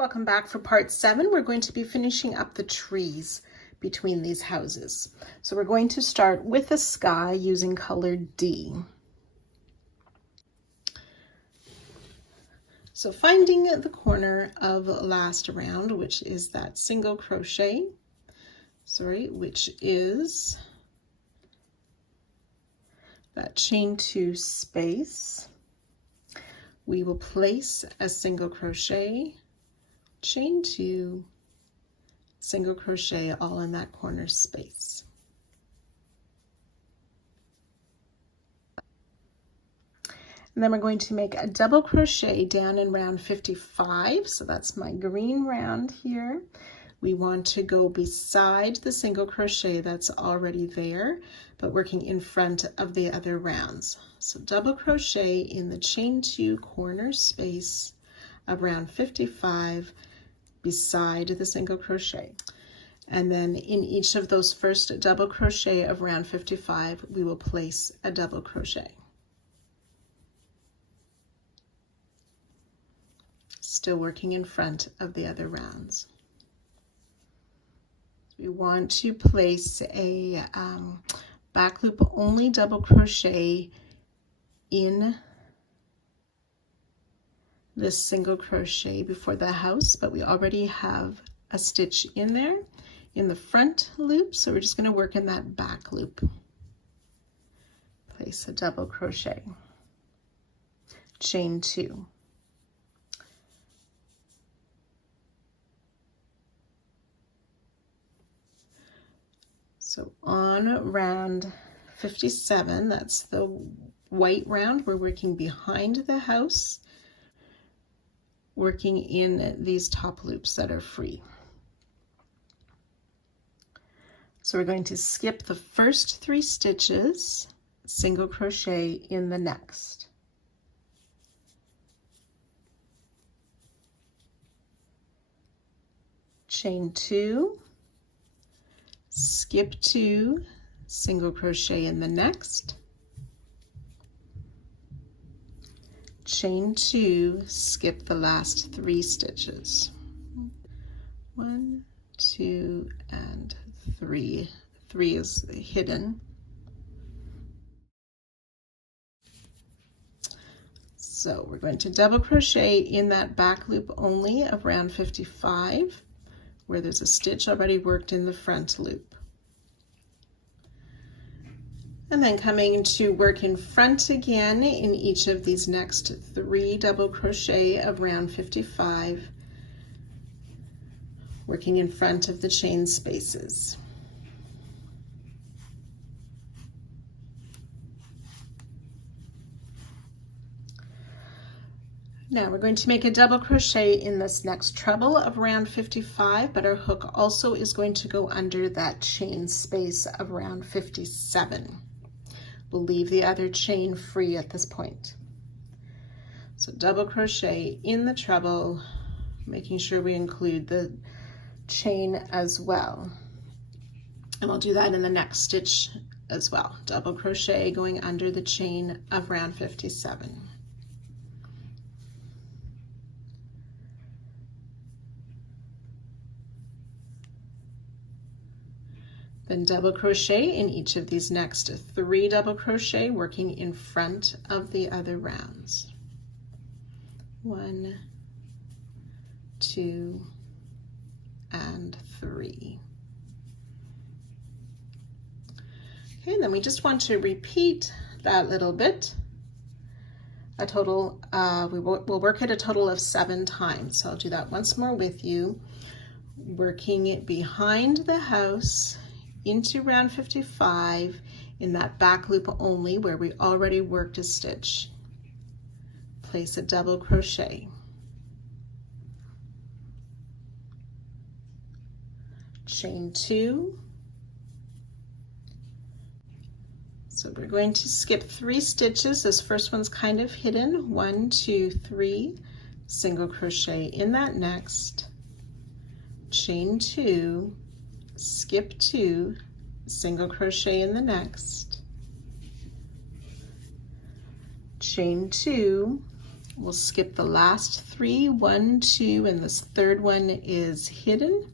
Welcome back for part 7. We're going to be finishing up the trees between these houses. So we're going to start with the sky using color D. So finding the corner of last round, which is that single crochet, which is that chain 2 space, we will place a single crochet, chain 2, single crochet, all in that corner space. And then we're going to make a double crochet down in round 55. So that's my green round here. We want to go beside the single crochet that's already there, but working in front of the other rounds. So double crochet in the chain 2 corner space of round 55 beside the single crochet. And then in each of those first double crochet of round 55, we will place a double crochet. Still working in front of the other rounds. We want to place a back loop only double crochet in this single crochet before the house, but we already have a stitch in there in the front loop, so we're just going to work in that back loop. Place a double crochet, chain 2. So on round 57, that's the white round, we're working behind the house, working in these top loops that are free. So we're going to skip the first 3 stitches, single crochet in the next. Chain 2, skip 2, single crochet in the next, chain 2, skip the last 3 stitches. 1, 2, and 3. 3 is hidden. So we're going to double crochet in that back loop only of round 55, where there's a stitch already worked in the front loop. And then coming to work in front again in each of these next 3 double crochet of round 55, working in front of the chain spaces. Now we're going to make a double crochet in this next treble of round 55, but our hook also is going to go under that chain space of round 57. We'll leave the other chain free at this point. So double crochet in the treble, making sure we include the chain as well. And I'll do that in the next stitch as well. Double crochet going under the chain of round 57. Then double crochet in each of these next 3 double crochet, working in front of the other rounds. 1, 2, and 3. Okay, then we just want to repeat that little bit. A total, we'll work it a total of 7 times. So I'll do that once more with you. Working it behind the house, into round 55 in that back loop only where we already worked a stitch. Place a double crochet. Chain 2. So we're going to skip 3 stitches. This first one's kind of hidden. 1, 2, 3, single crochet in that next, chain 2, skip 2, single crochet in the next, chain 2, We'll skip the last 3, 1, 2, and this third one is hidden.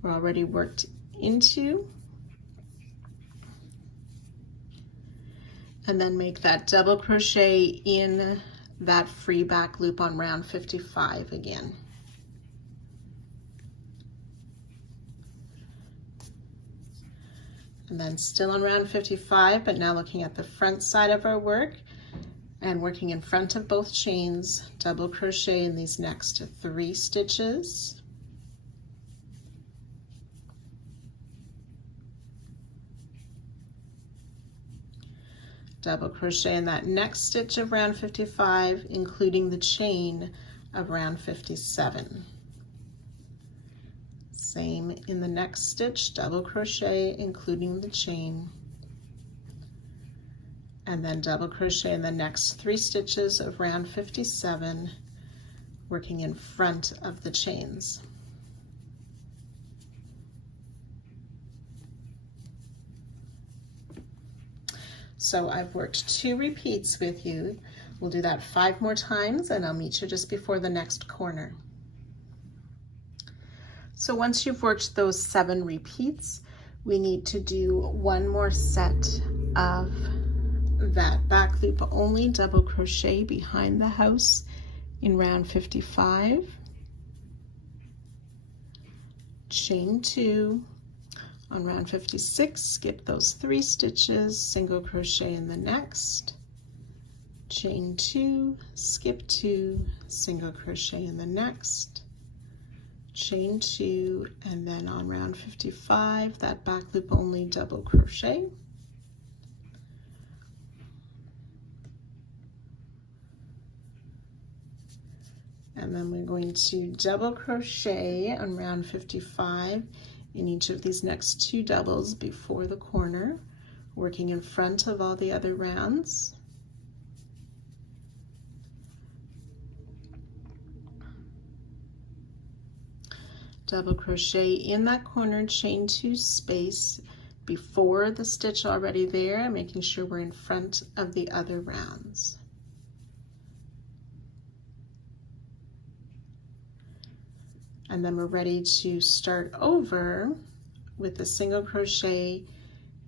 We're already worked into. And then make that double crochet in that free back loop on round 55 again. And then still on round 55, but now looking at the front side of our work and working in front of both chains, double crochet in these next 3 stitches. Double crochet in that next stitch of round 55, including the chain of round 57. Same in the next stitch, double crochet, including the chain, and then double crochet in the next 3 stitches of round 57, working in front of the chains. So I've worked 2 repeats with you. We'll do that 5 more times, and I'll meet you just before the next corner. So once you've worked those 7 repeats, we need to do 1 more set of that back loop only double crochet behind the house in round 55, chain 2, on round 56, skip those 3 stitches, single crochet in the next, chain 2, skip 2, single crochet in the next, chain 2, and then on round 55, that back loop only double crochet. And then we're going to double crochet on round 55 in each of these next 2 doubles before the corner, working in front of all the other rounds. Double crochet in that corner, chain 2 space before the stitch already there, making sure we're in front of the other rounds. And then we're ready to start over with the single crochet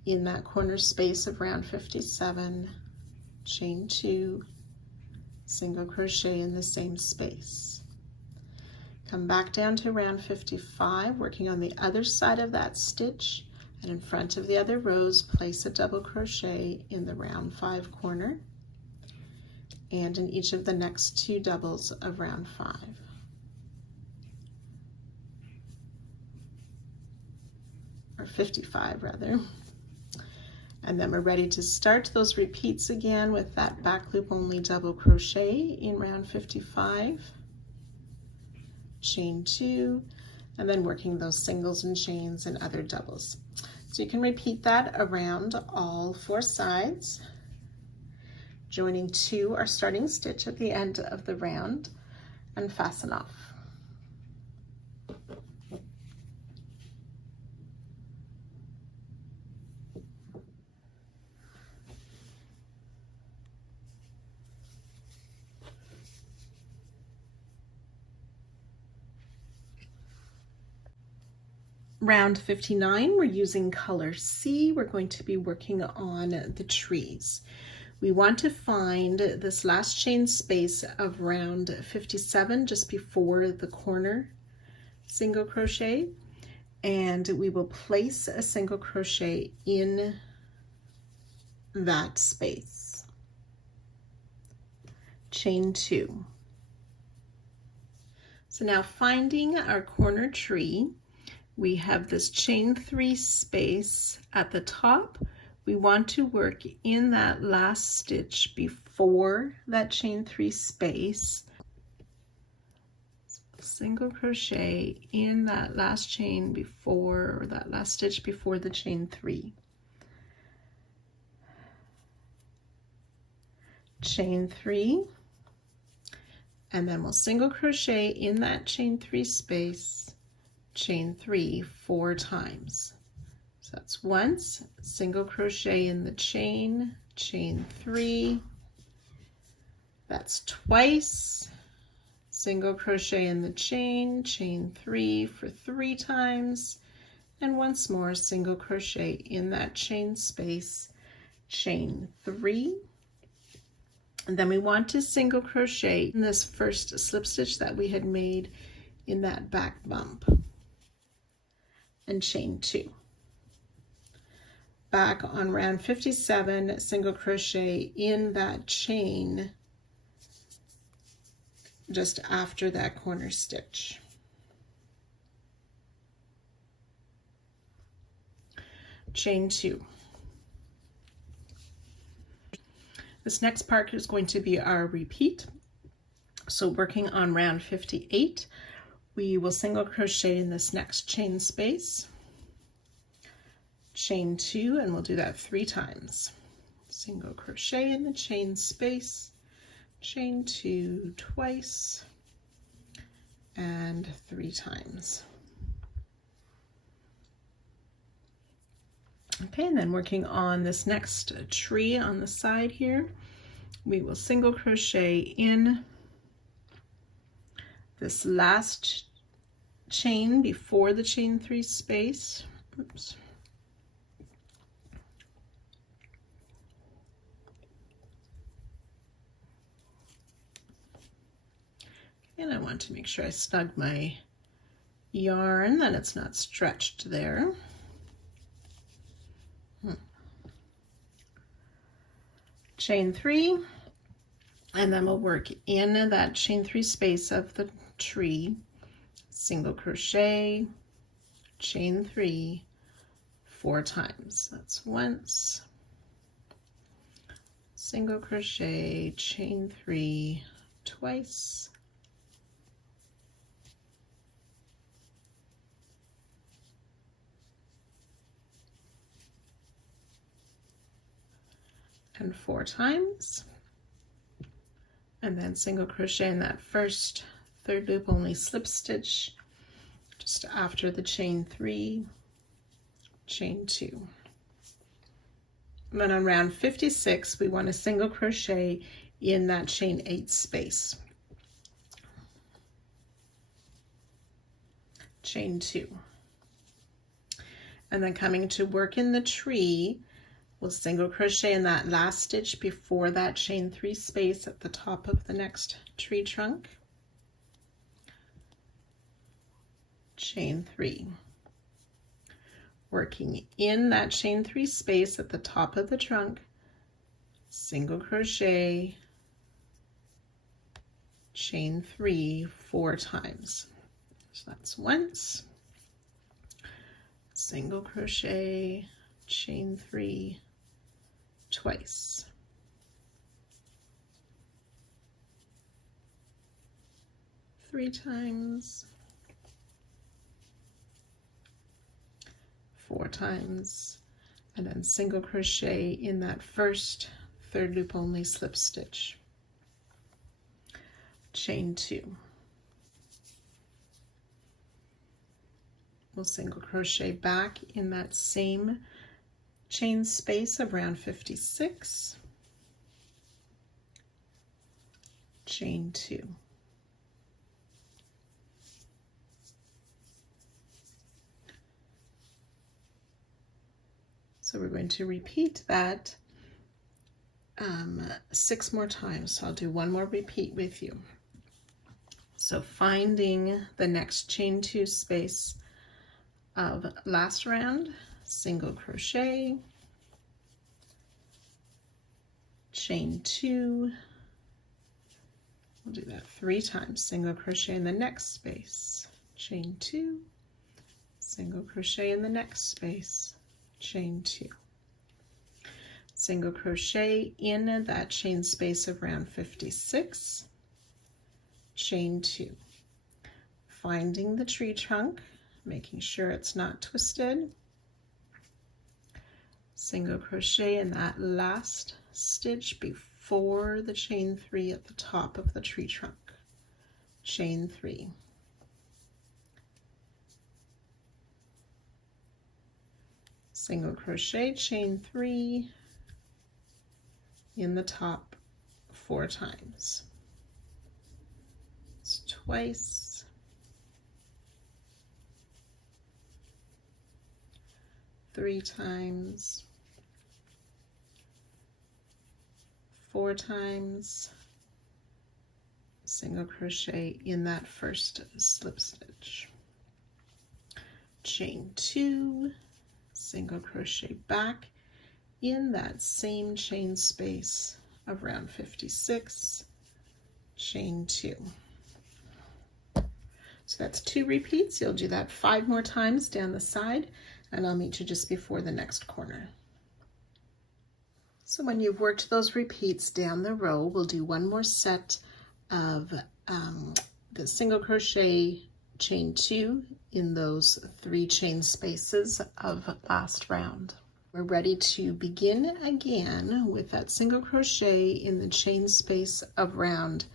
in that corner space of round 57, chain 2, single crochet in the same space. Come back down to round 55, working on the other side of that stitch, and in front of the other rows, place a double crochet in the round 5 corner and in each of the next 2 doubles of round 5. Or 55 rather. And then we're ready to start those repeats again with that back loop only double crochet in round 55, chain 2, and then working those singles and chains and other doubles. So you can repeat that around all 4 sides, joining 2 our starting stitch at the end of the round and fasten off. Round 59, we're using color C. We're going to be working on the trees. We want to find this last chain space of round 57 just before the corner single crochet, and we will place a single crochet in that space. Chain 2. So now finding our corner tree, we have this chain 3 space at the top. We want to work in that last stitch before that chain 3 space. Single crochet in that last chain before, or that last stitch before the chain 3. Chain 3, and then we'll single crochet in that chain 3 space, chain 3 4 times. So that's once, single crochet in the chain, chain 3, That's twice, single crochet in the chain, chain 3 for 3 times, and once more single crochet in that chain space, chain 3. And then we want to single crochet in this first slip stitch that we had made in that back bump, and chain 2. Back on round 57, single crochet in that chain just after that corner stitch. Chain 2. This next part is going to be our repeat. So working on round 58, we will single crochet in this next chain space, chain 2, and we'll do that 3 times. Single crochet in the chain space, chain 2 twice, and 3 times. Okay, and then working on this next tree on the side here, we will single crochet in this last chain before the chain 3 space. Oops. And I want to make sure I snug my yarn, that it's not stretched there. Chain 3, and then we'll work in that chain 3 space of the tree, single crochet, chain 3 4 times. That's once, single crochet, chain 3 twice, and 4 times, and then single crochet in that first third loop only slip stitch just after the chain 3, chain 2. And then on round 56, we want to single crochet in that chain 8 space, chain 2, and then coming to work in the tree, we'll single crochet in that last stitch before that chain 3 space at the top of the next tree trunk, chain 3. Working in that chain 3 space at the top of the trunk, single crochet, chain 3 4 times. So that's once, single crochet, chain 3 twice, three times, 4 times, and then single crochet in that first third loop only slip stitch, chain 2. We'll single crochet back in that same chain space of round 56, chain 2. So we're going to repeat that 6 more times. So I'll do one more repeat with you. So finding the next chain 2 space of last round, single crochet, chain 2, we'll do that 3 times, single crochet in the next space, chain 2, single crochet in the next space, chain 2, single crochet in that chain space of round 56, chain 2, finding the tree trunk, making sure it's not twisted, single crochet in that last stitch before the chain 3 at the top of the tree trunk, chain 3, single crochet, chain 3 in the top 4 times. It's twice, 3 times, 4 times, single crochet in that first slip stitch, chain 2, single crochet back in that same chain space of round 56, chain 2. So that's 2 repeats. You'll do that 5 more times down the side, and I'll meet you just before the next corner. So when you've worked those repeats down the row, we'll do one more set of the single crochet chain 2 in those 3 chain spaces of last round. We're ready to begin again with that single crochet in the chain space of round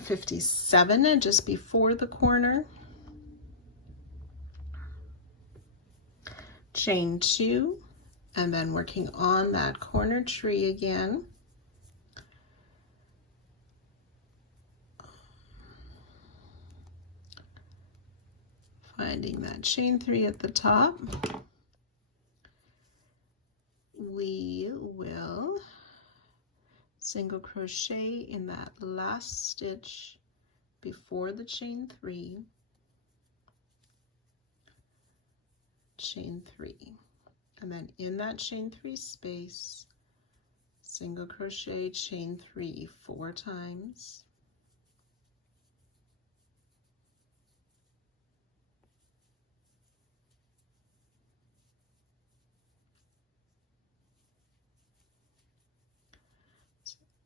57, just before the corner, chain 2, and then working on that corner tree again. Finding that chain 3 at the top. We will single crochet in that last stitch before the chain 3, chain 3, and then in that chain 3 space, single crochet, chain 3 4 times,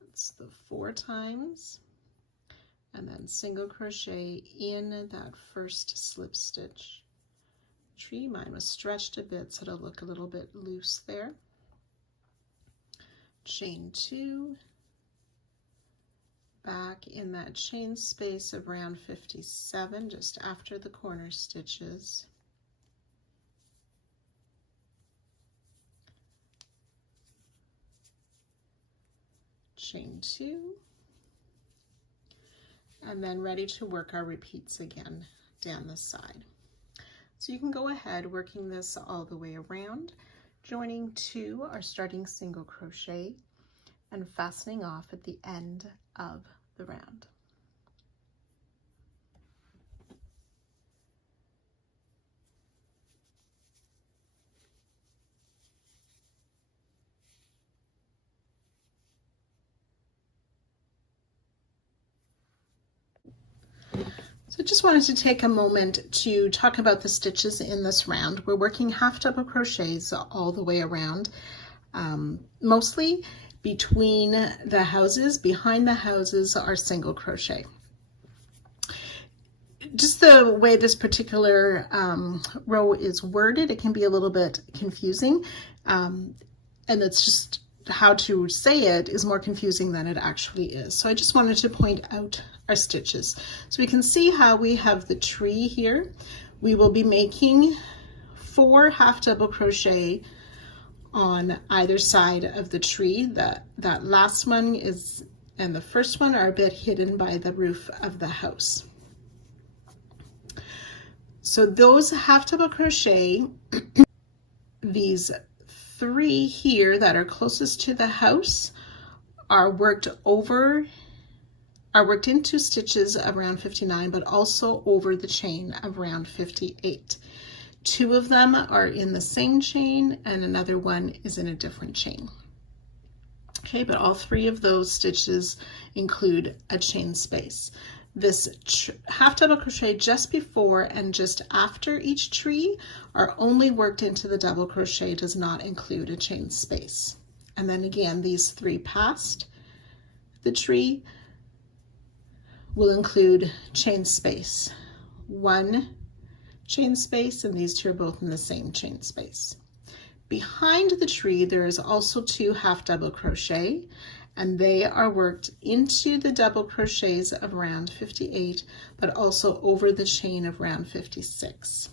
it's the 4 times, and then single crochet in that first slip stitch. Tree, mine was stretched a bit, so it'll look a little bit loose there. Chain 2, back in that chain space of round 57, just after the corner stitches. Chain 2, and then ready to work our repeats again down the side. So you can go ahead working this all the way around, joining 2 our starting single crochet and fastening off at the end of the round. So I just wanted to take a moment to talk about the stitches in this round. We're working half double crochets all the way around, mostly between the houses. Behind the houses are single crochet. Just the way this particular row is worded, it can be a little bit confusing, and it's just how to say it is more confusing than it actually is. So I just wanted to point out our stitches. So we can see how we have the tree here. We will be making 4 half double crochet on either side of the tree. That last one is, and the first one are a bit hidden by the roof of the house. So those half double crochet, these 3 here that are closest to the house are worked into stitches of round 59, but also over the chain of round 58. 2 of them are in the same chain and another one is in a different chain. Okay, but all 3 of those stitches include a chain space. This half double crochet just before and just after each tree are only worked into the double crochet, does not include a chain space. And then again, these 3 past the tree will include chain space. 1 chain space, and these 2 are both in the same chain space. Behind the tree, there is also 2 half double crochet, and they are worked into the double crochets of round 58, but also over the chain of round 56.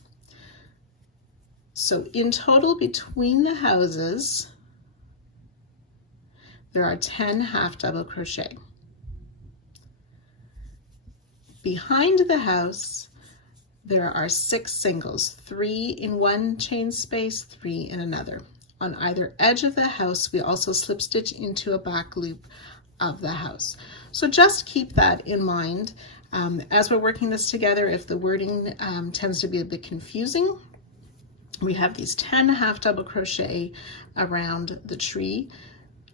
So in total, between the houses, there are 10 half double crochet. Behind the house, there are 6 singles, 3 in one chain space, 3 in another. On either edge of the house, we also slip stitch into a back loop of the house. So just keep that in mind as we're working this together. If the wording tends to be a bit confusing, we have these 10 half double crochet around the tree.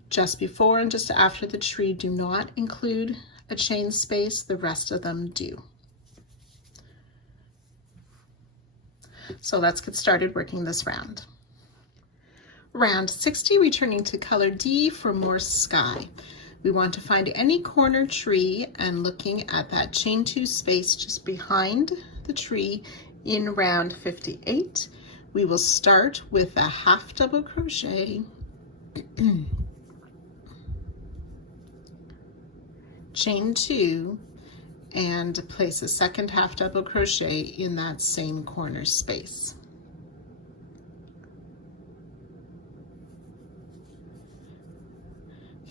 Just before and just after the tree do not include a chain space, the rest of them do. So let's get started working this round. Round 60, returning to color D for more sky. We want to find any corner tree and looking at that chain 2 space just behind the tree in round 58. We will start with a half double crochet, chain 2, and place a second half double crochet in that same corner space.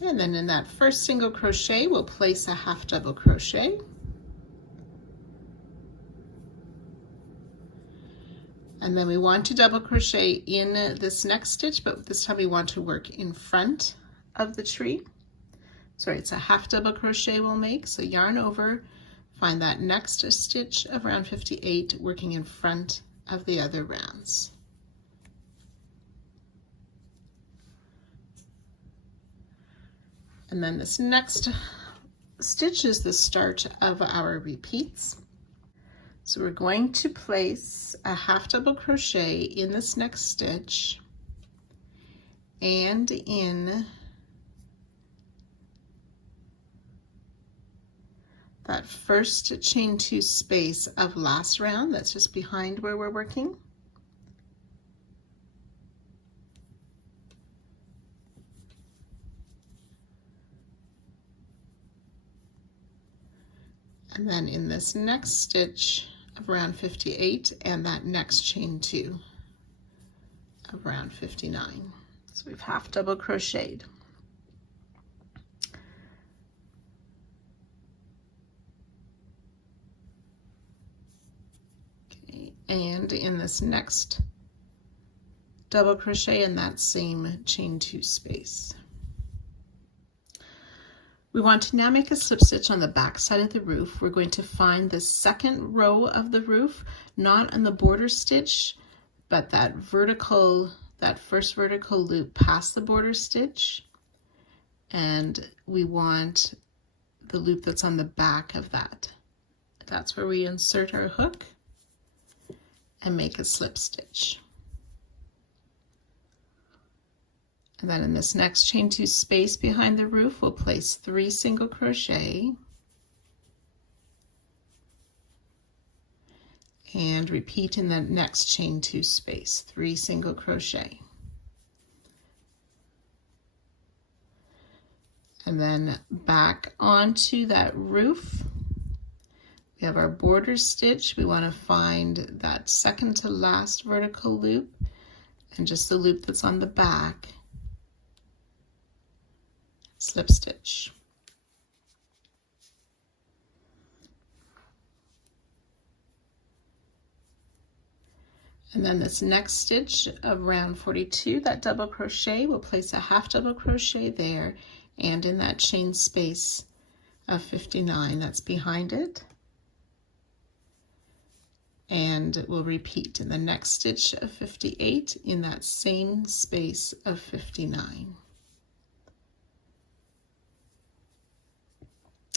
And then in that first single crochet, we'll place a half double crochet. And then we want to double crochet in this next stitch, but this time we want to work in front of the tree. So it's a half double crochet we'll make. So yarn over, find that next stitch of round 58, working in front of the other rounds. And then this next stitch is the start of our repeats. So we're going to place a half double crochet in this next stitch and in that first chain 2 space of last round that's just behind where we're working. And then in this next stitch of round 58 and that next chain 2 of round 59. So we've half double crocheted. Okay, and in this next double crochet in that same chain 2 space. We want to now make a slip stitch on the back side of the roof. We're going to find the second row of the roof, not on the border stitch, but that first vertical loop past the border stitch. And we want the loop that's on the back of that. That's where we insert our hook and make a slip stitch. And then in this next chain 2 space behind the roof, we'll place 3 single crochet and repeat in the next chain 2 space, 3 single crochet. And then back onto that roof, we have our border stitch. We want to find that second to last vertical loop and just the loop that's on the back. Slip stitch. And then this next stitch of round 42, that double crochet, we'll place a half double crochet there and in that chain space of 59 that's behind it. And we'll repeat in the next stitch of 58 in that same space of 59.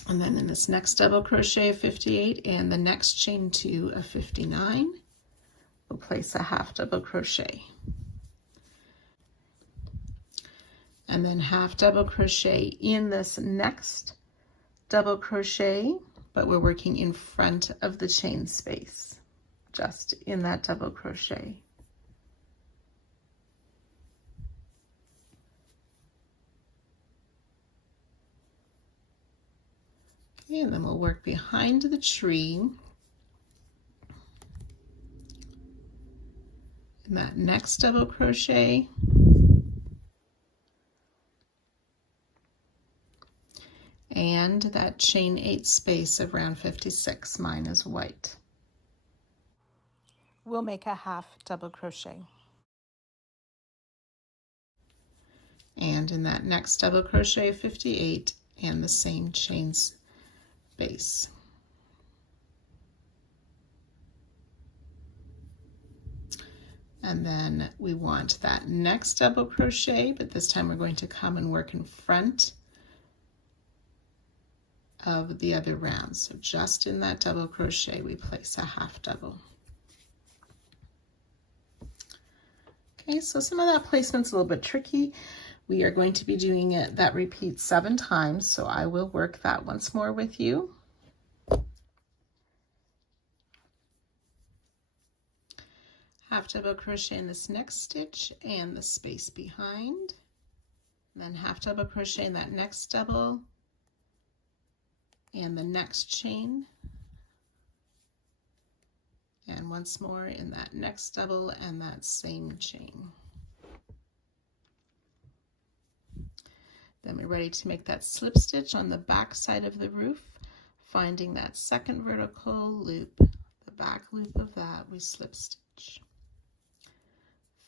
And then in this next double crochet of 58 and the next chain 2 of 59, we'll place a half double crochet. And then half double crochet in this next double crochet, but we're working in front of the chain space, just in that double crochet. And then we'll work behind the tree. In that next double crochet, and that chain 8 space of round 56. Mine is white. We'll make a half double crochet. And in that next double crochet of 58 and the same chain space. And then we want that next double crochet, but this time we're going to come and work in front of the other round. So just in that double crochet, we place a half double. Okay, so some of that placement's a little bit tricky. We are going to be doing it, that repeat 7 times, so I will work that once more with you. Half double crochet in this next stitch and the space behind, and then half double crochet in that next double and the next chain, and once more in that next double and that same chain. Then we're ready to make that slip stitch on the back side of the roof, finding that second vertical loop, the back loop of that, we slip stitch.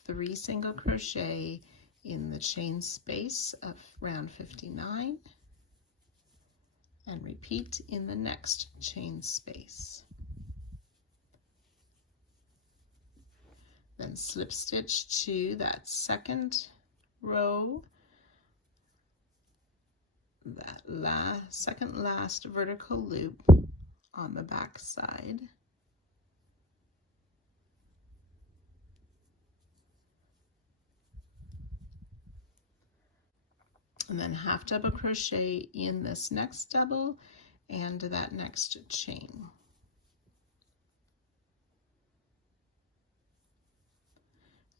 3 single crochet in the chain space of round 59 and repeat in the next chain space. Then slip stitch to that second row, that second last vertical loop on the back side. And then half double crochet in this next double and that next chain.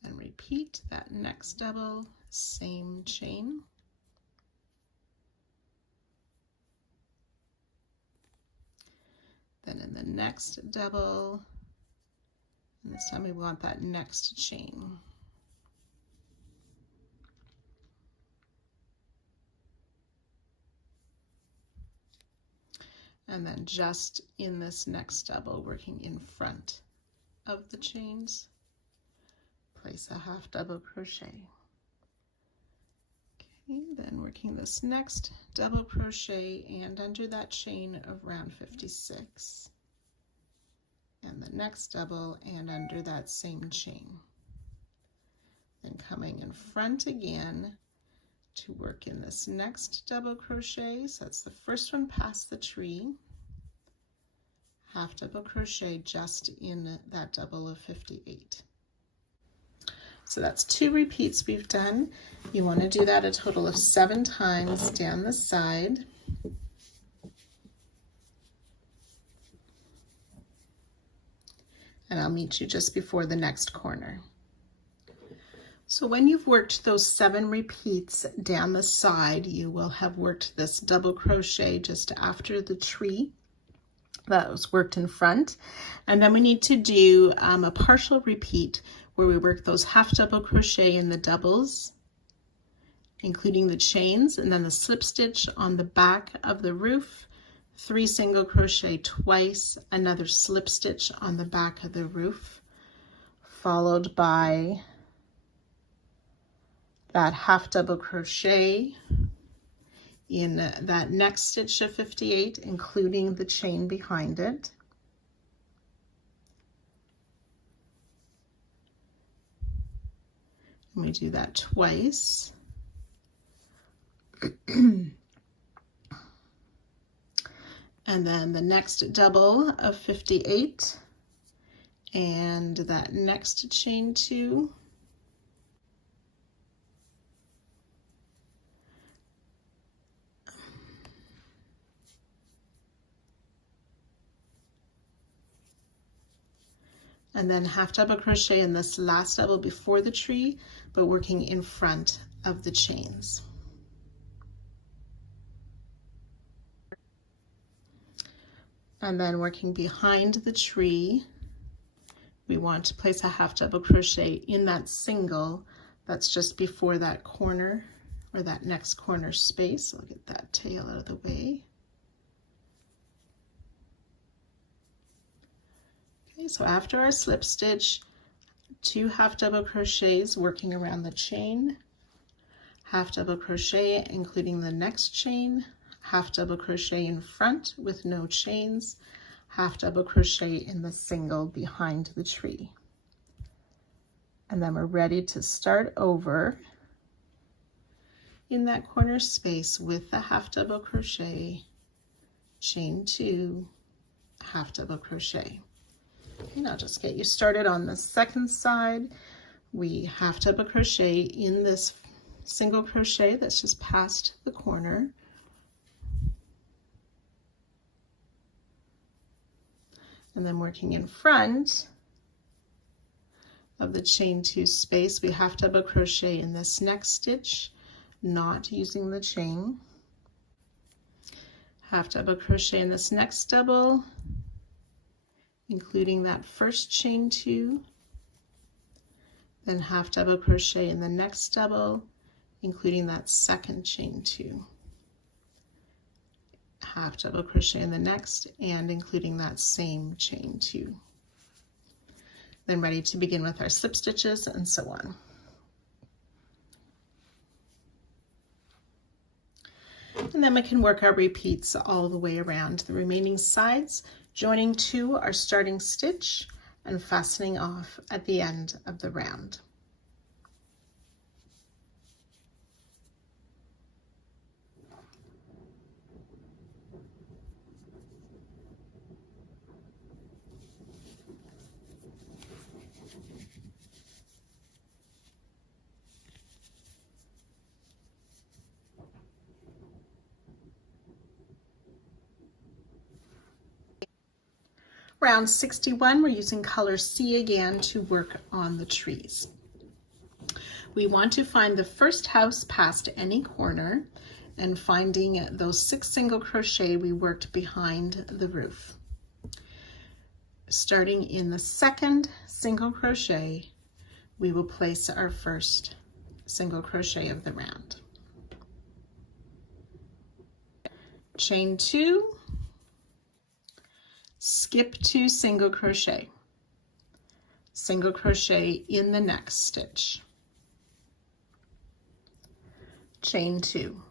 And repeat that next double, same chain. Then in the next double, and this time we want that next chain. And then just in this next double, working in front of the chains, place a half double crochet. Okay, then working this next double crochet and under that chain of round 56, and the next double and under that same chain. Then coming in front again to work in this next double crochet. So that's the first one past the tree, half double crochet just in that double of 58. So that's 2 repeats we've done. You want to do that a total of 7 times down the side. And I'll meet you just before the next corner. So when you've worked those 7 repeats down the side, you will have worked this double crochet just after the tree that was worked in front. And then we need to do a partial repeat where we work those half double crochet in the doubles, including the chains, and then the slip stitch on the back of the roof, 3 single crochet twice, another slip stitch on the back of the roof, followed by that half double crochet in that next stitch of 58, including the chain behind it. And we do that twice. And then the next double of 58 and that next chain 2. And then half double crochet in this last double before the tree, but working in front of the chains. And then working behind the tree, we want to place a half double crochet in that single that's just before that corner or that next corner space. I'll get that tail out of the way. Okay, so after our slip stitch, 2 half double crochets working around the chain, half double crochet including the next chain, half double crochet in front with no chains, half double crochet in the single behind the tree. And then we're ready to start over in that corner space with the half double crochet, chain 2, half double crochet. Okay, now just get you started on the second side. We half double crochet in this single crochet that's just past the corner. And then working in front of the chain 2 space, we half double crochet in this next stitch, not using the chain. Half double crochet in this next double, including that first chain 2, then half double crochet in the next double, including that second chain 2. Half double crochet in the next and including that same chain 2. Then ready to begin with our slip stitches and so on. And then we can work our repeats all the way around the remaining sides, joining 2 our starting stitch and fastening off at the end of the round. Round 61, we're using color C again to work on the trees. We want to find the first house past any corner and finding those 6 single crochet we worked behind the roof. Starting in the second single crochet, we will place our first single crochet of the round. Chain 2, skip 2 single crochet in the next stitch, chain 2.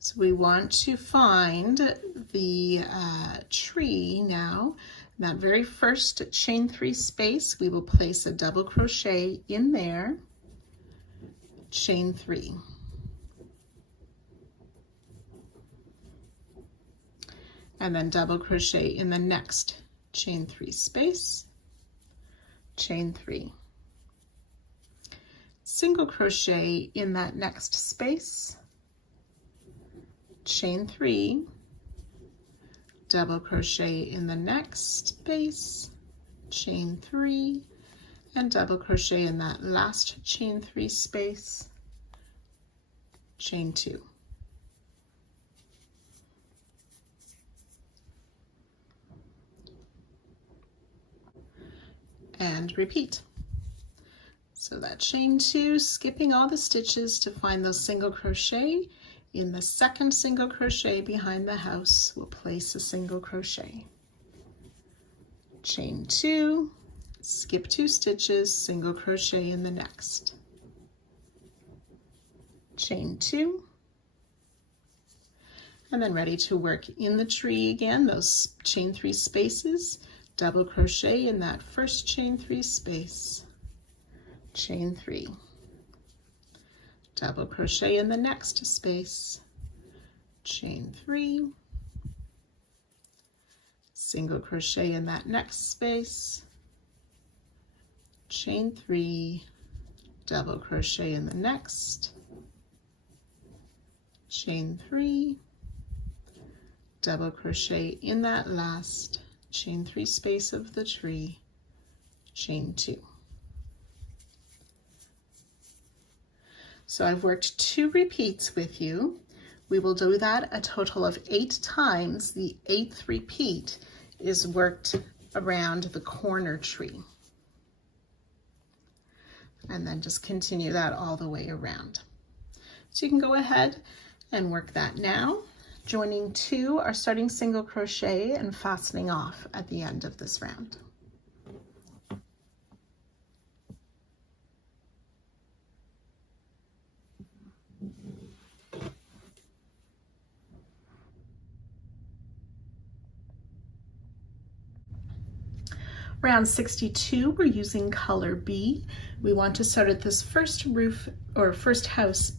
So we want to find the tree now. In that very first chain 3 space, we will place a double crochet in there, chain 3. And then double crochet in the next chain 3 space, chain 3. Single crochet in that next space, chain 3, double crochet in the next space, chain 3, and double crochet in that last chain 3 space, chain 2. And repeat. So that chain 2, skipping all the stitches to find those single crochet. In the second single crochet behind the house, we'll place a single crochet. Chain 2, skip 2 stitches, single crochet in the next. Chain 2, and then ready to work in the tree again, those chain 3 spaces. Double crochet in that first chain 3 space, chain 3, double crochet in the next space, chain 3, single crochet in that next space, chain 3, double crochet in the next, chain 3, double crochet in that last chain 3 space of the tree, chain 2. So I've worked 2 repeats with you. We will do that a total of 8 times. The 8th repeat is worked around the corner tree. and then just continue that all the way around. So you can go ahead and work that now, joining 2 or starting single crochet and fastening off at the end of this round. Round 62, we're using color B. We want to start at this first roof or first house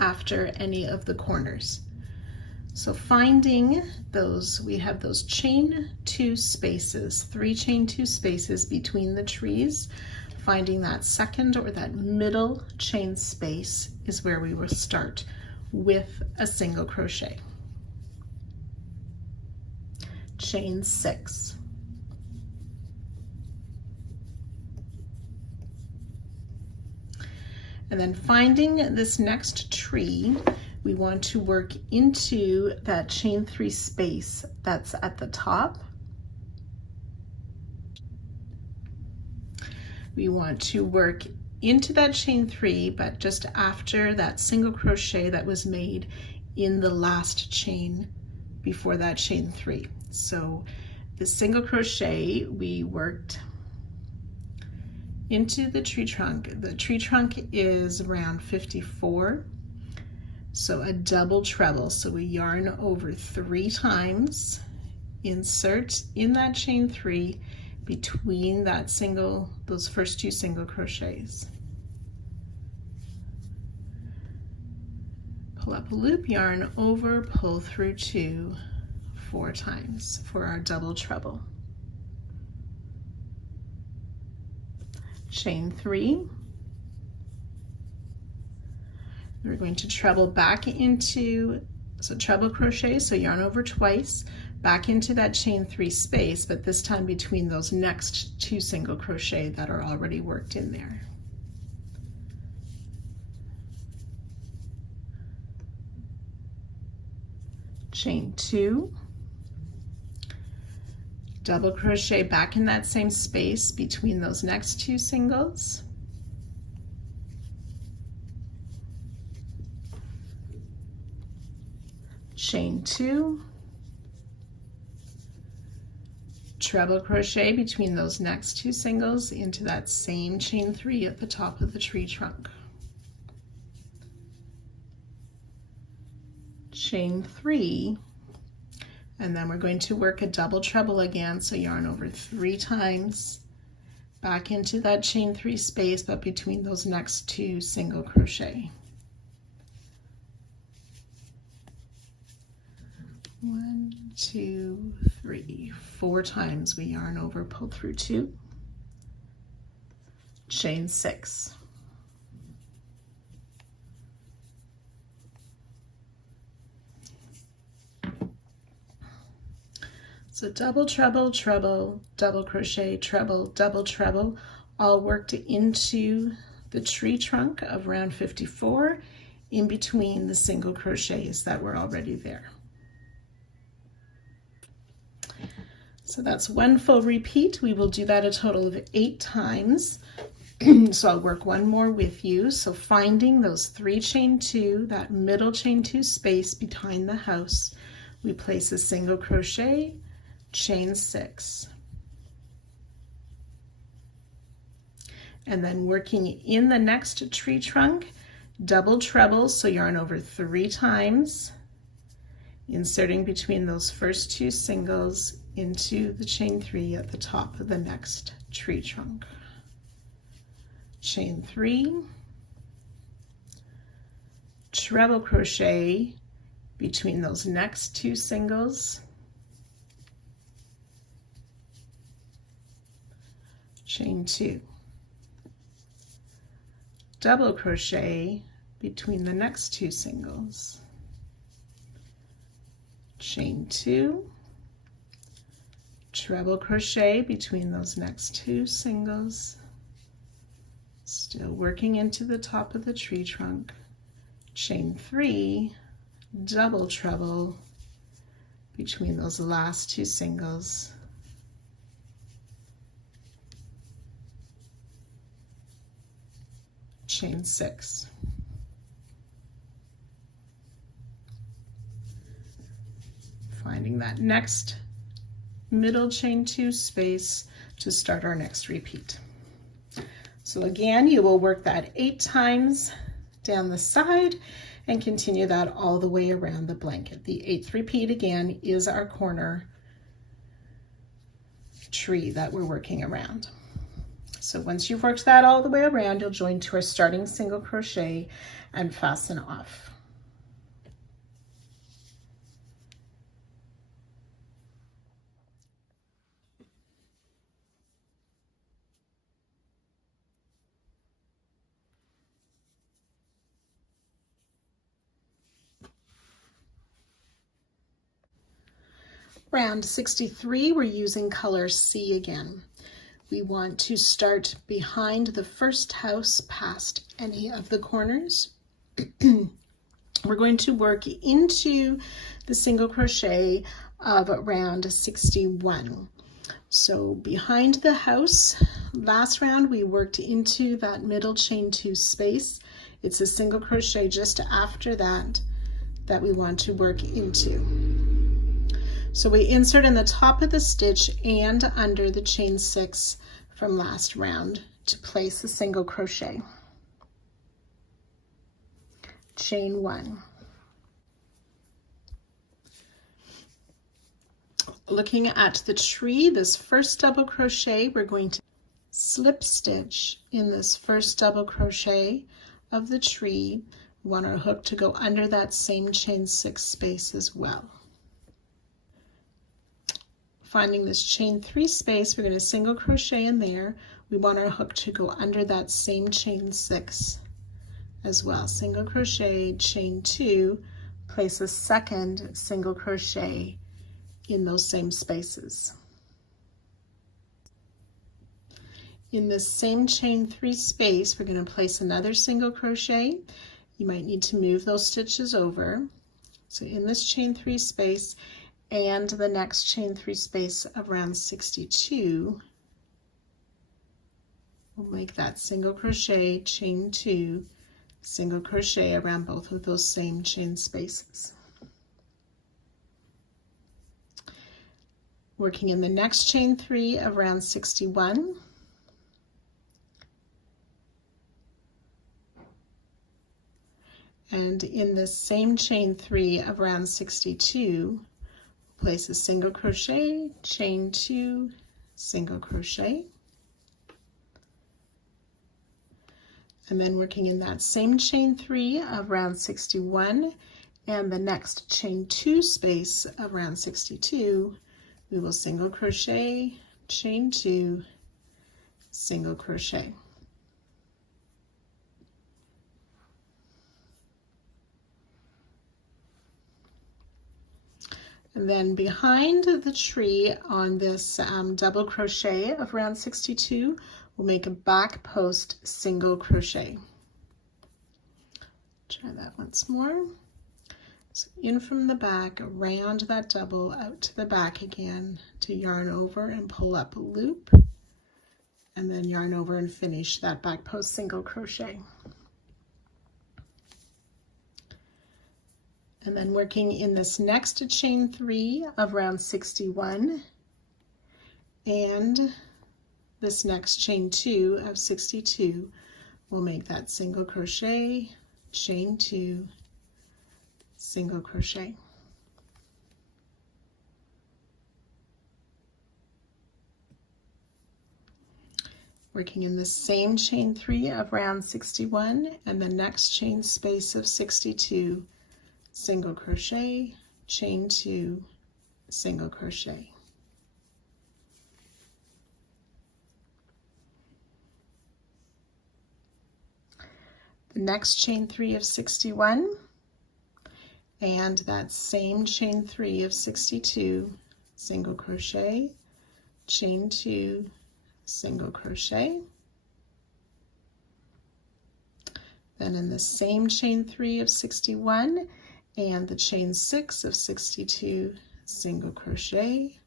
after any of the corners. So finding those, we have those chain 2 spaces, 3 chain 2 spaces between the trees. Finding that second or that middle chain space is where we will start with a single crochet. Chain 6. And then finding this next tree, we want to work into that chain 3 space that's at the top. We want to work into that chain 3, but just after that single crochet that was made in the last chain before that chain 3. So the single crochet, we worked into the tree trunk. The tree trunk is around 54. So a double treble. So we yarn over 3 times, insert in that chain 3 between that those first 2 single crochets. Pull up a loop, yarn over, pull through 2 4 times for our double treble. Chain 3. We're going to treble back into, so treble crochet, so yarn over twice, back into that chain 3 space, but this time between those next 2 single crochet that are already worked in there. Chain 2. Double crochet back in that same space between those next 2 singles. Chain 2. Treble crochet between those next 2 singles into that same chain 3 at the top of the tree trunk. Chain 3. And then we're going to work a double treble again, so yarn over 3 times, back into that chain 3 space, but between those next 2 single crochet. 1, 2, 3, 4 times we yarn over, pull through 2, chain 6. So double treble, treble, double crochet, treble, double treble, all worked into the tree trunk of round 54 in between the single crochets that were already there. So that's 1 full repeat. We will do that a total of 8 times. So I'll work 1 more with you. So finding those 3 chain 2, that middle chain 2 space behind the house, we place a single crochet, chain 6, and then working in the next tree trunk, double treble, so yarn over 3 times, inserting between those first 2 singles into the chain 3 at the top of the next tree trunk. Chain 3, treble crochet between those next 2 singles, chain 2, double crochet between the next 2 singles, chain 2, treble crochet between those next 2 singles, still working into the top of the tree trunk, chain 3, double treble between those last 2 singles, chain 6. Finding that next middle chain 2 space to start our next repeat. So again, you will work that 8 times down the side and continue that all the way around the blanket. The 8th repeat again is our corner tree that we're working around. So once you've worked that all the way around, you'll join to our starting single crochet and fasten off. Round 63, we're using color C again. We want to start behind the first house past any of the corners. We're going to work into the single crochet of round 61. So behind the house, last round we worked into that middle chain 2 space. It's a single crochet just after that that we want to work into. So we insert in the top of the stitch and under the chain 6 from last round to place a single crochet. Chain 1. Looking at the tree, this first double crochet, we're going to slip stitch in this first double crochet of the tree. We want our hook to go under that same chain 6 space as well. Finding this chain 3 space, we're going to single crochet in there. We want our hook to go under that same chain 6 as well. Single crochet, chain 2, place a second single crochet in those same spaces. In this same chain 3 space, we're going to place another single crochet. You might need to move those stitches over. So in this chain 3 space, and the next chain 3 space around 62, we'll make that single crochet, chain 2, single crochet around both of those same chain spaces. Working in the next chain 3 around 61, and in the same chain 3 around 62, place a single crochet, chain 2, single crochet, and then working in that same chain 3 around 61 and the next chain 2 space around 62, we will single crochet, chain 2, single crochet. And then behind the tree on this double crochet of round 62, we'll make a back post single crochet. Try that once more. So in from the back, around that double, out to the back again to yarn over and pull up a loop, and then yarn over and finish that back post single crochet. And then working in this next chain 3 of round 61 and this next chain 2 of 62, we'll make that single crochet, chain 2, single crochet. Working in the same chain 3 of round 61 and the next chain space of 62, single crochet, chain 2, single crochet. The next chain 3 of 61 and that same chain 3 of 62, single crochet, chain 2, single crochet. Then in the same chain 3 of 61 and the chain 6 of 62, single crochet,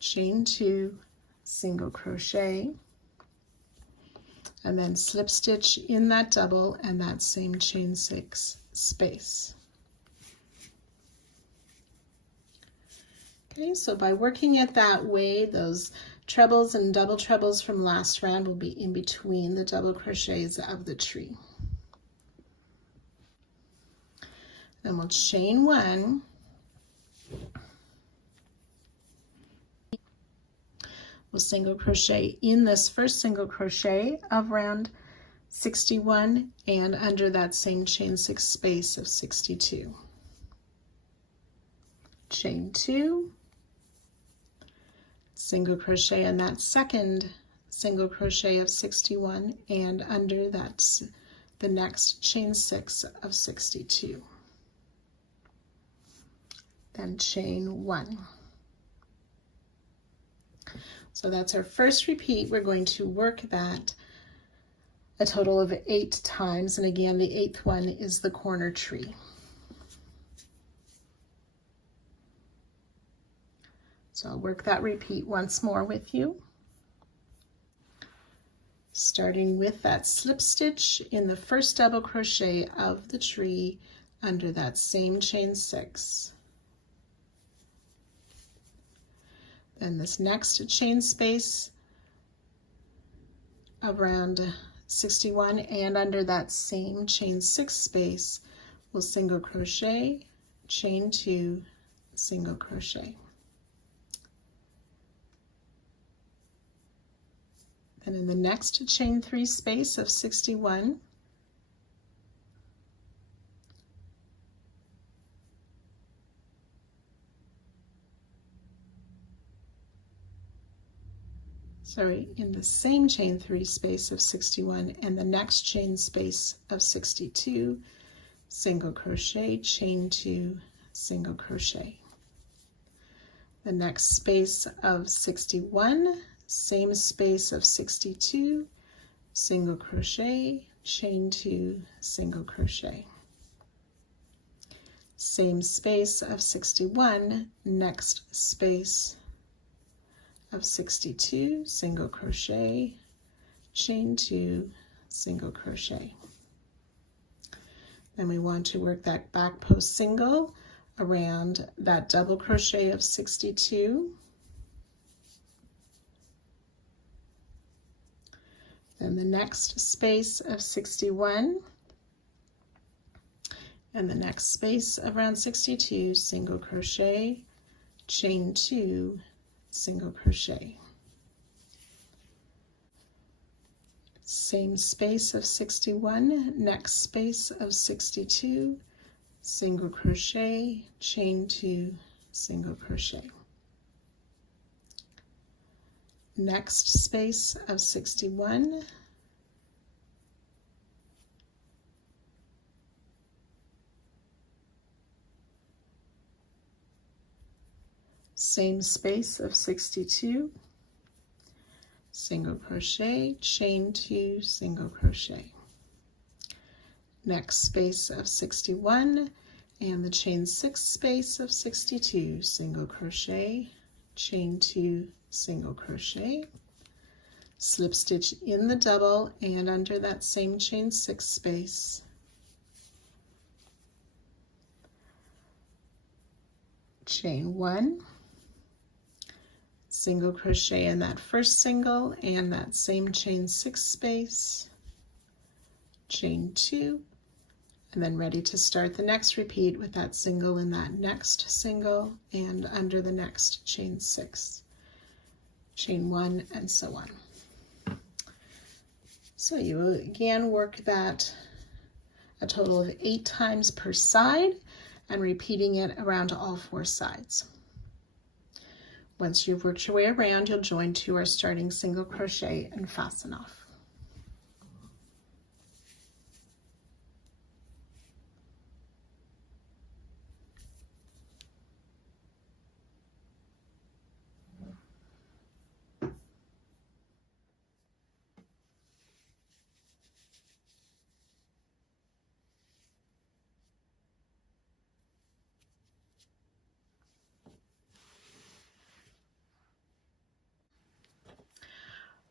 chain 2, single crochet, and then slip stitch in that double and that same chain 6 space. Okay, so by working it that way, those trebles and double trebles from last round will be in between the double crochets of the tree. Then we'll chain 1, we'll single crochet in this first single crochet of round 61 and under that same chain 6 space of 62. Chain 2, single crochet in that second single crochet of 61 and under that's the next chain 6 of 62. Then chain 1. So that's our first repeat. We're going to work that a total of 8 times, and again the 8th one is the corner tree. So I'll work that repeat once more with you. Starting with that slip stitch in the first double crochet of the tree under that same chain 6. Then this next chain space around 61 and under that same chain 6 space, we'll single crochet, chain 2, single crochet. Then in the next chain 3 space of 61, in the same chain 3 space of 61 and the next chain space of 62, single crochet, chain 2, single crochet. The next space of 61, same space of 62, single crochet, chain 2, single crochet. Same space of 61, next space of 62, single crochet, chain 2, single crochet. Then we want to work that back post single around that double crochet of 62. Then the next space of 61 and the next space around 62, single crochet, chain 2, single crochet. Same space of 61, next space of 62, single crochet, chain 2, single crochet. Next space of 61, same space of 62, single crochet, chain 2, single crochet. Next space of 61 and the chain 6 space of 62, single crochet, chain 2, single crochet, slip stitch in the double and under that same chain 6 space, chain 1, single crochet in that first single and that same chain 6 space, chain 2, and then ready to start the next repeat with that single in that next single and under the next chain 6, chain 1, and so on. So you will again work that a total of 8 times per side and repeating it around all 4 sides. Once you've worked your way around, you'll join to our starting single crochet and fasten off.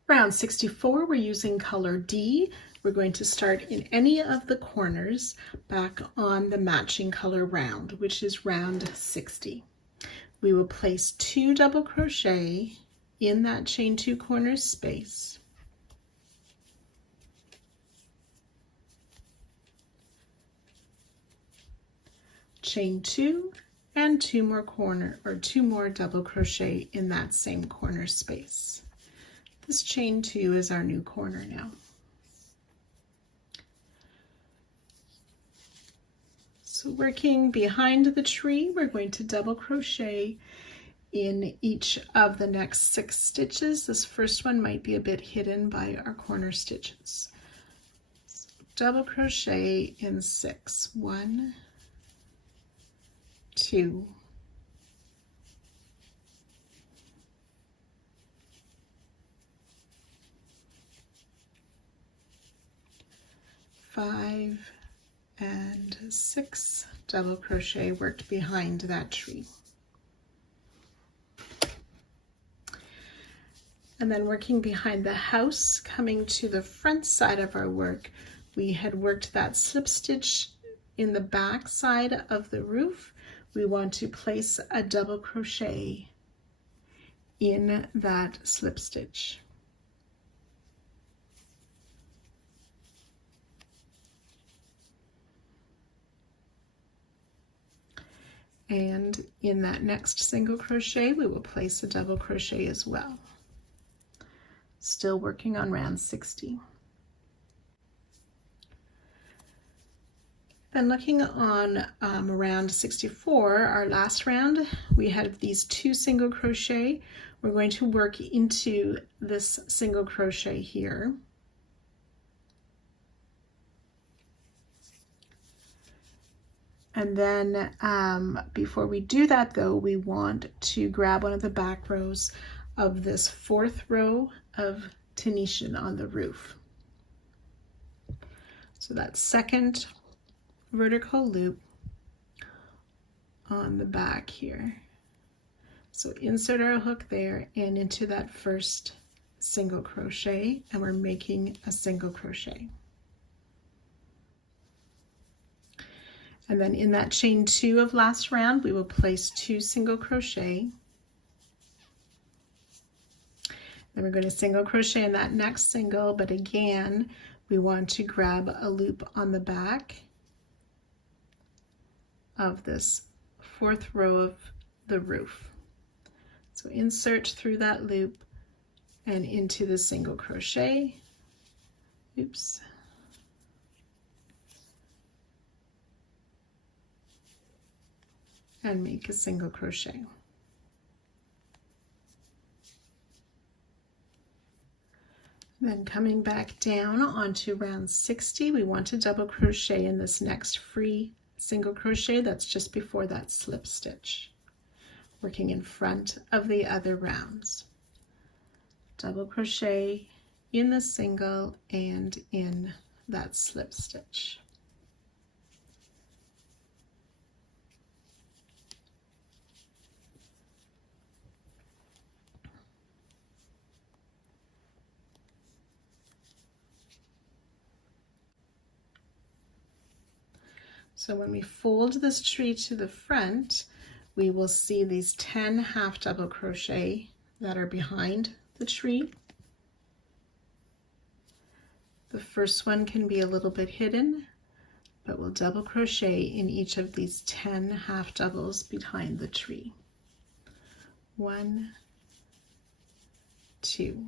Round 64, we're using color D. We're going to start in any of the corners back on the matching color round, which is round 60. We will place 2 double crochet in that chain 2 corners space. Chain 2 and 2 more double crochet in that same corner space. This chain 2 is our new corner now. So working behind the tree, we're going to double crochet in each of the next 6 stitches. This first one might be a bit hidden by our corner stitches. So double crochet in 6. 1, 2, 5 and 6 double crochet worked behind that tree. And then working behind the house, coming to the front side of our work, we had worked that slip stitch in the back side of the roof. We want to place a double crochet in that slip stitch. And in that next single crochet, we will place a double crochet as well. Still working on round 60. Then looking on round 64, our last round, we had these 2 single crochet. We're going to work into this single crochet here. And then before we do that though, we want to grab one of the back rows of this 4th row of Tunisian on the roof. So that second vertical loop on the back here. So insert our hook there and into that first single crochet, and we're making a single crochet. And then in that chain 2 of last round, we will place 2 single crochet. Then we're going to single crochet in that next single, but again, we want to grab a loop on the back of this 4th row of the roof. So insert through that loop and into the single crochet. Oops. And make a single crochet. Then coming back down onto round 60, we want to double crochet in this next free single crochet that's just before that slip stitch, working in front of the other rounds. Double crochet in the single and in that slip stitch. So when we fold this tree to the front, we will see these 10 half double crochet that are behind the tree. The first one can be a little bit hidden, but we'll double crochet in each of these 10 half doubles behind the tree. 1, 2.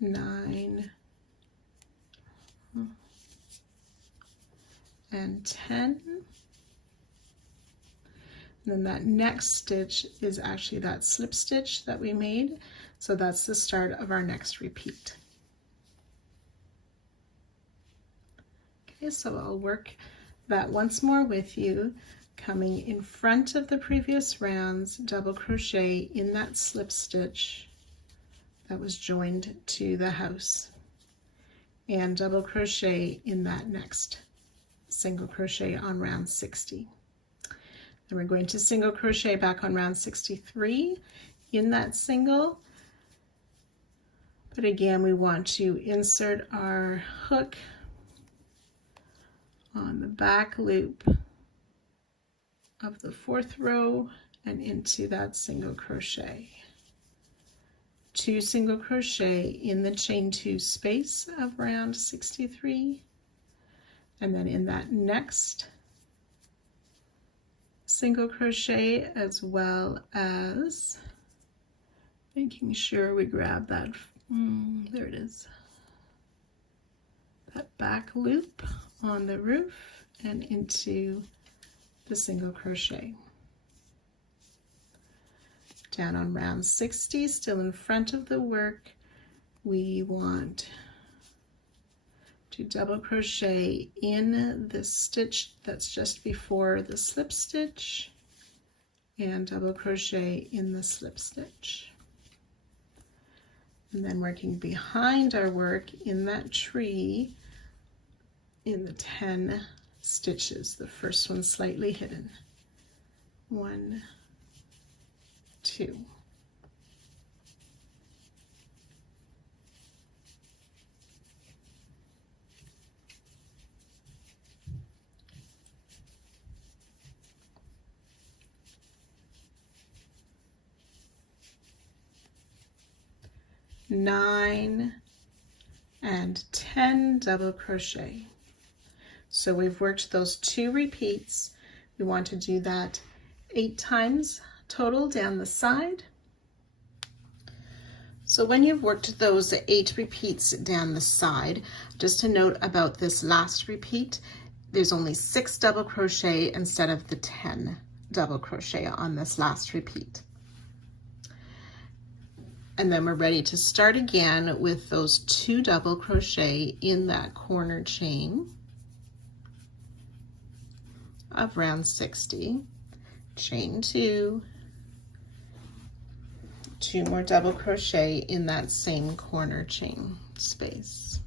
9 and 10. And then that next stitch is actually that slip stitch that we made. So that's the start of our next repeat. Okay, so I'll work that once more with you. Coming in front of the previous rounds, double crochet in that slip stitch that was joined to the house, and double crochet in that next single crochet on round 60. Then we're going to single crochet back on round 63 in that single, but again we want to insert our hook on the back loop of the 4th row and into that single crochet. 2 single crochet in the chain 2 space of round 63, and then in that next single crochet, as well as making sure we grab that, there it is, that back loop on the roof and into the single crochet. Down on round 60, still in front of the work, we want to double crochet in the stitch that's just before the slip stitch and double crochet in the slip stitch. And then working behind our work in that tree in the 10 stitches, the first one slightly hidden. 1, 2. Nine and 10 double crochet. So we've worked those 2 repeats. We want to do that 8 times total down the side. So when you've worked those 8 repeats down the side, just to note about this last repeat, there's only 6 double crochet instead of the 10 double crochet on this last repeat. And then we're ready to start again with those 2 double crochet in that corner chain of round 60, chain 2, 2 more double crochet in that same corner chain space.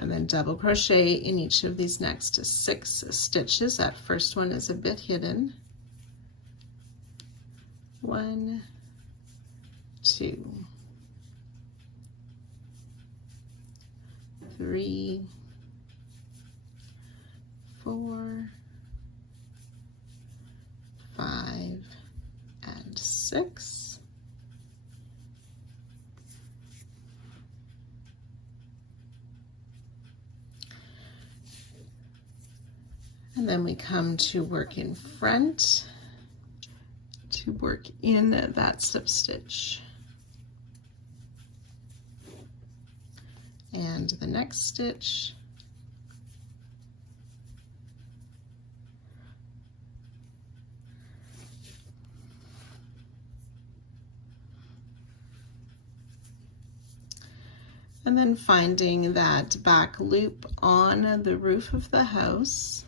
And then double crochet in each of these next 6 stitches. That first one is a bit hidden. 1, 2, 3, 4, 5, and 6. And then we come to work in front to work in that slip stitch. And the next stitch. And then finding that back loop on the roof of the house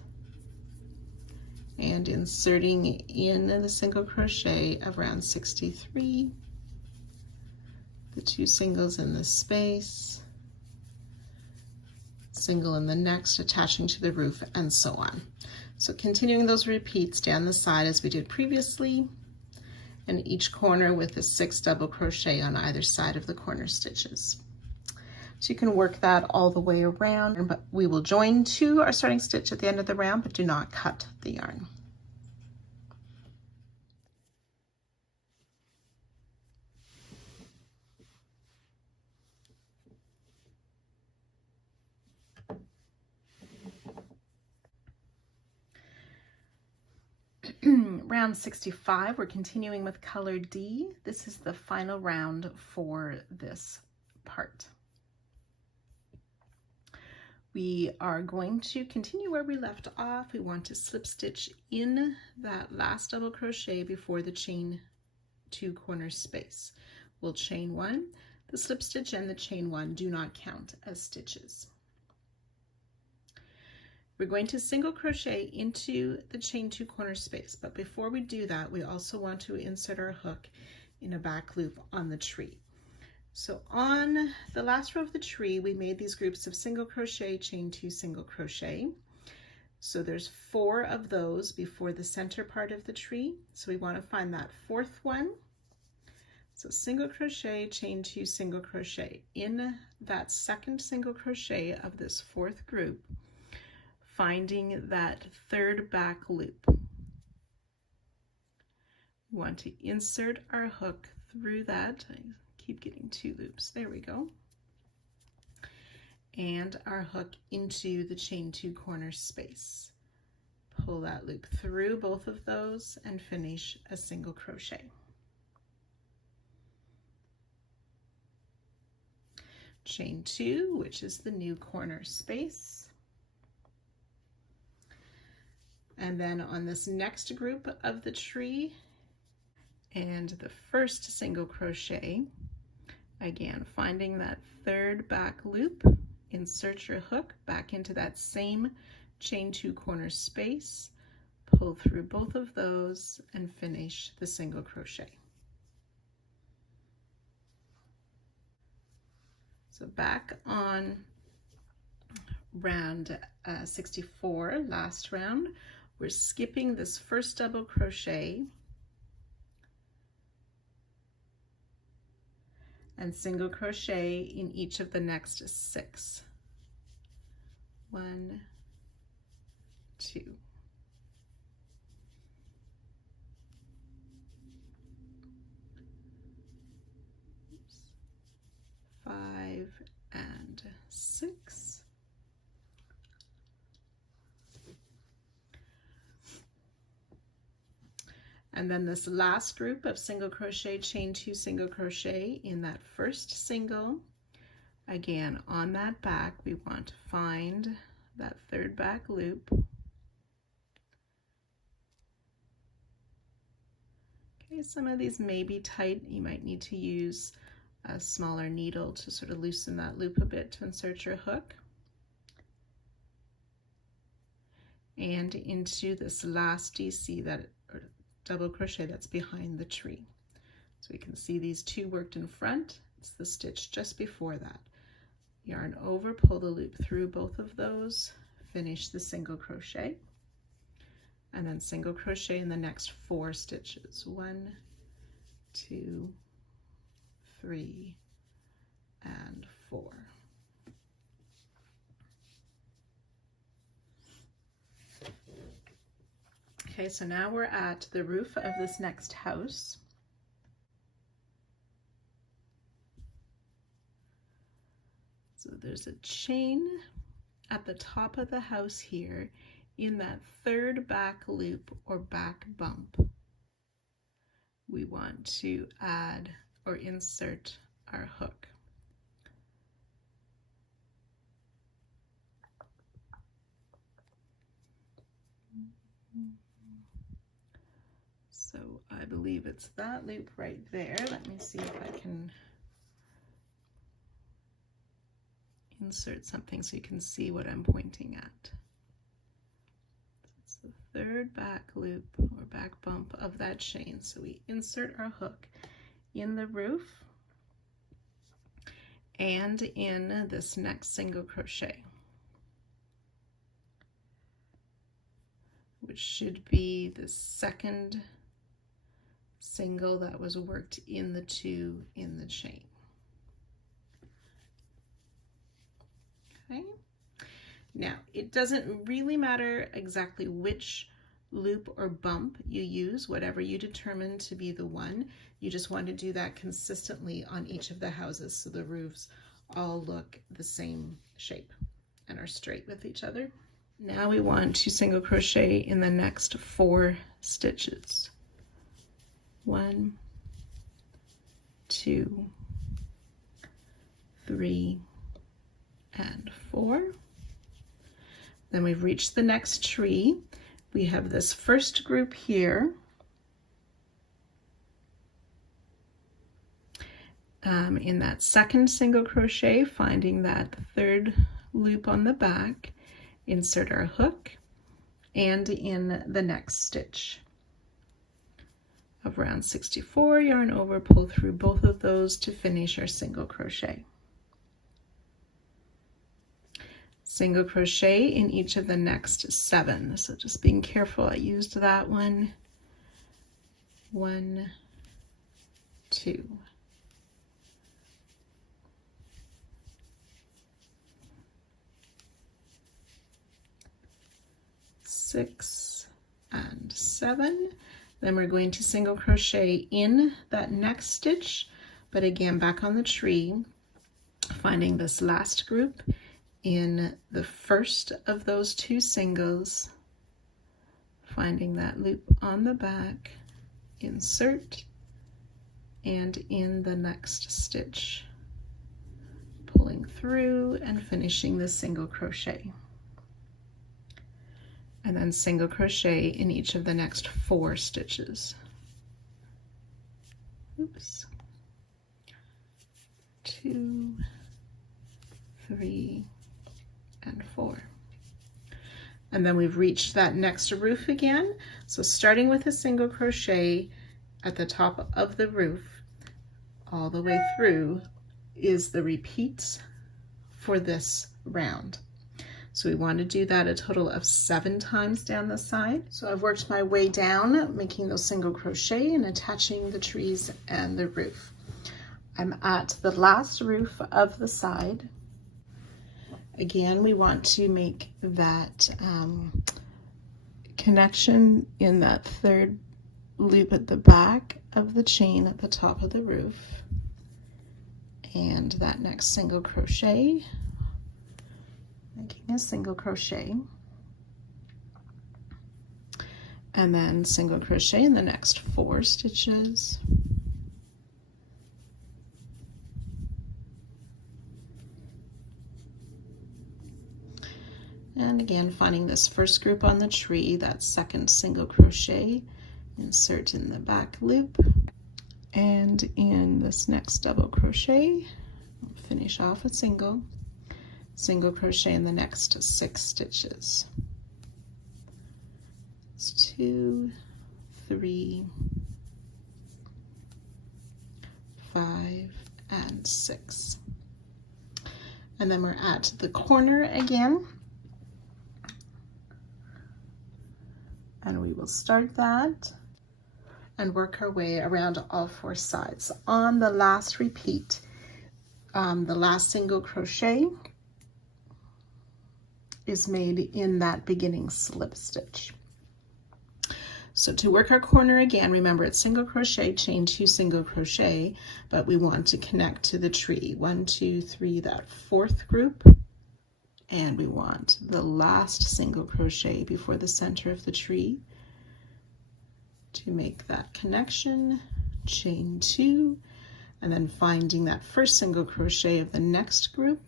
and inserting in the single crochet of round 63, the 2 singles in the space, single in the next, attaching to the roof, and so on. So continuing those repeats down the side as we did previously, and each corner with a 6 double crochet on either side of the corner stitches. So you can work that all the way around, but we will join to our starting stitch at the end of the round, but do not cut the yarn. Round 65, we're continuing with color D. This is the final round for this part. We are going to continue where we left off. We want to slip stitch in that last double crochet before the chain 2 corner space. We'll chain 1, The slip stitch and the chain 1 do not count as stitches. We're going to single crochet into the chain 2 corner space, but before we do that, we also want to insert our hook in a back loop on the tree. So on the last row of the tree, we made these groups of single crochet, chain 2, single crochet. So there's 4 of those before the center part of the tree. So we want to find that 4th one. So single crochet, chain 2, single crochet. In that 2nd single crochet of this 4th group, finding that 3rd back loop. We want to insert our hook through that. I keep getting 2 loops. There we go. And our hook into the chain 2 corner space. Pull that loop through both of those and finish a single crochet. Chain 2, which is the new corner space. And then on this next group of the tree and the 1st single crochet, again, finding that 3rd back loop, insert your hook back into that same chain 2 corner space, pull through both of those and finish the single crochet. So back on round 64, last round, we're skipping this 1st double crochet and single crochet in each of the next 6. 1, 2. 5 and 6. And then this last group of single crochet, chain 2, single crochet in that 1st single. Again, on that back, we want to find that 3rd back loop. Okay, some of these may be tight. You might need to use a smaller needle to sort of loosen that loop a bit to insert your hook. And into this last DC, that double crochet that's behind the tree. So we can see these 2 worked in front. It's the stitch just before that. Yarn over, pull the loop through both of those, finish the single crochet, and then single crochet in the next 4 stitches. 1, 2, 3, and 4. Okay, so now we're at the roof of this next house. So there's a chain at the top of the house here in that 3rd back loop or back bump. We want to add or insert our hook. So I believe it's that loop right there. Let me see if I can insert something so you can see what I'm pointing at. It's the 3rd back loop or back bump of that chain. So we insert our hook in the roof and in this next single crochet, which should be the 2nd single that was worked in the 2 in the chain. Okay. Now, it doesn't really matter exactly which loop or bump you use, whatever you determine to be the one. You just want to do that consistently on each of the houses so the roofs all look the same shape and are straight with each other. Now we want to single crochet in the next 4 stitches. 1, 2, 3, and 4. Then we've reached the next tree. We have this first group here. In that second single crochet, finding that third loop on the back, insert our hook, and in the next stitch of round 64, yarn over, pull through both of those to finish our single crochet. Single crochet in each of the next 7. So just being careful, I used that one. 1, 2. 6 and 7. Then we're going to single crochet in that next stitch, but again back on the tree, finding this last group in the first of those 2 singles, finding that loop on the back, insert, and in the next stitch, pulling through and finishing the single crochet. And then single crochet in each of the next 4 stitches. Oops. 2, 3, and 4. And then we've reached that next roof again. So starting with a single crochet at the top of the roof, all the way through is the repeats for this round. So we want to do that a total of 7 times down the side. So I've worked my way down, making those single crochet and attaching the trees and the roof. I'm at the last roof of the side. Again, we want to make that connection in that third loop at the back of the chain at the top of the roof, and that next single crochet, making a single crochet, and then single crochet in the next 4 stitches, and again finding this first group on the tree, that second single crochet, insert in the back loop, and in this next double crochet, finish off a single crochet in the next 6 stitches. It's 2, 3, 5, and 6. And then we're at the corner again, and we will start that and work our way around all 4 sides. On the last repeat, the last single crochet is made in that beginning slip stitch. So to work our corner again, remember it's single crochet, chain 2 single crochet, but we want to connect to the tree. 1, 2, 3, that 4th group, and we want the last single crochet before the center of the tree to make that connection, chain 2, and then finding that first single crochet of the next group,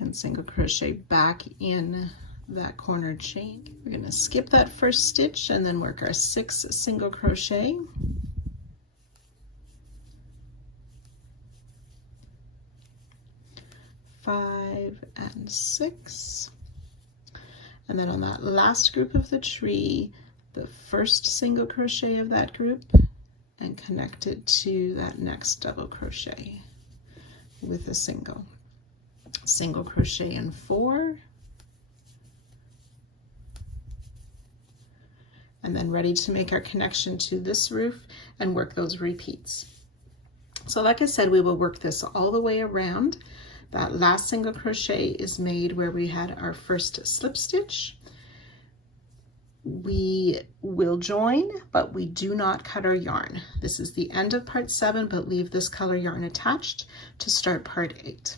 and single crochet back in that corner chain. We're going to skip that first stitch and then work our 6 single crochet, five and 6, and then on that last group of the tree, the first single crochet of that group, and connect it to that next double crochet with a single crochet in 4, and then ready to make our connection to this roof and work those repeats. So like I said, we will work this all the way around. That last single crochet is made where we had our first slip stitch. We will join, but we do not cut our yarn. This is the end of part 7, but leave this color yarn attached to start part 8.